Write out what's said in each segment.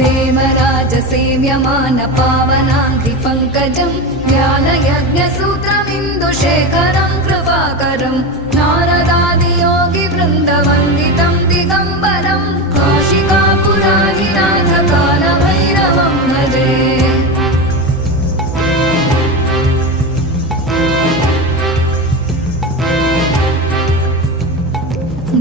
देवराज सेव्यमान पावनाङ्घ्रिपङ्कजं ज्ञानयज्ञसूत्रमिन्दुशेखरं कृपाकरं नारदादियोगिवृन्दवन्दितं दिगम्बरं काशिकापुराधिनाथकालभैरवं भजे।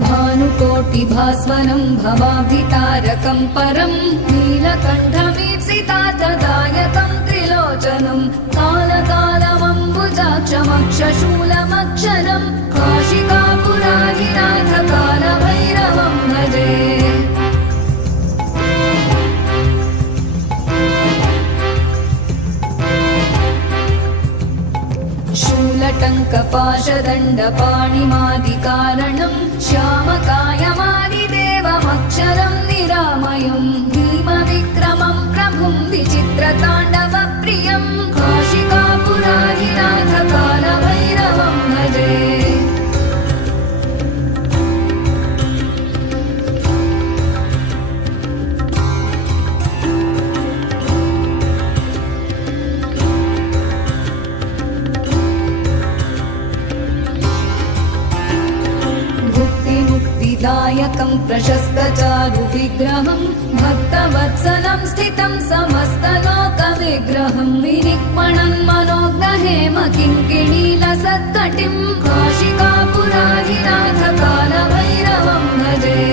भानुकोटिभास्वरं भवाब्धितारकं परं नीलकण्ठमीप्सितार्थदायकं त्रिलोचनं कालकालमम्बुजाक्षमक्षशूलमक्षरं काशिकापुराधिनाथकालभैरवं भजे। शूलटङ्कपाशदण्डपाणिमादिकारणं श्यामकायमादिदेवमक्षरं निरामयं भीमविक्रमं प्रभुं विचित्रताण्डवप्रियं काशिकापुराधिनाथकालभैरवं भजे। दायकं प्रशस्तचारुविग्रहं भक्तवत्सलं स्थितं समस्तलोकविग्रहं विनिक्मणं मनोज्ञहेम किङ्किणीलसत्कटिं काशिकापुराधिनाथकालभैरवं भजे।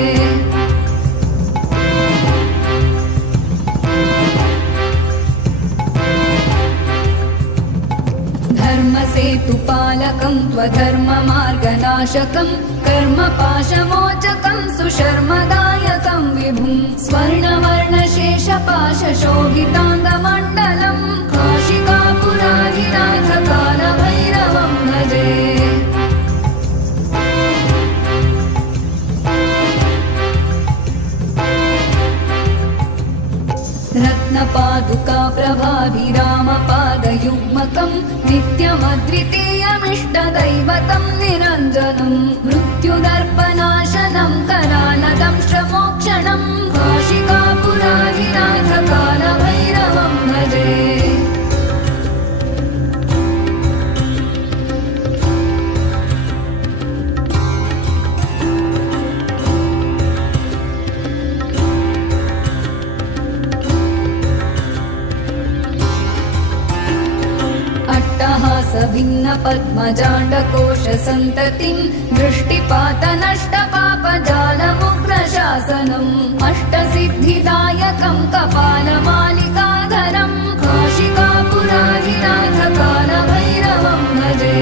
धर्मसेतुपालकं त्वधर्ममार्गनाशकं कर्मपाशमोचकं सुशर्मदायकं विभुं स्वर्णवर्णशेषपाशशोभिताङ्गमण्डलं काशिकापुराधिनाथकालभैरवं भजे। रत्नपादुका प्रभाभिरामपादयुग्मकं नित्यमद्वितीयमिष्टदैवतं निरञ्जनं मृत्युदर्पनाशनं करालदंष्ट्रमोक्षणं काशिकापुराधिनाथकालभैरवं भजे। भिन्नपद्मजाण्डकोशसन्ततिं दृष्टिपातनष्टपापजालमुग्रशासनम् अष्टसिद्धिदायकं कपालमालिकाधरं काशिकापुराधिनाथकालभैरवं भजे।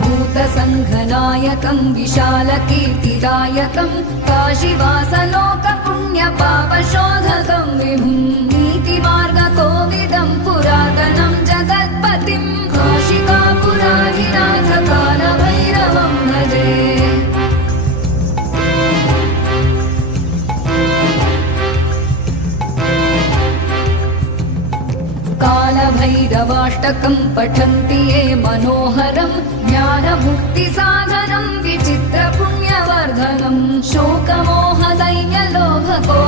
भूतसङ्घनायकं विशालकीर्तिदायकं काशीवासलोकपुण्यपापशोधकं विभुं नीतिमार्गकोविदं पुरातनं जगत्पतिं काशिकापुराधिनाथकालभैरवं भजे। कालभैरवाष्टकं पठन्ति ये मनोहरं ज्ञानमुक्तिसाधनं विचित्रपुण्यवर्धनं शोकमोहदैन्यलोभको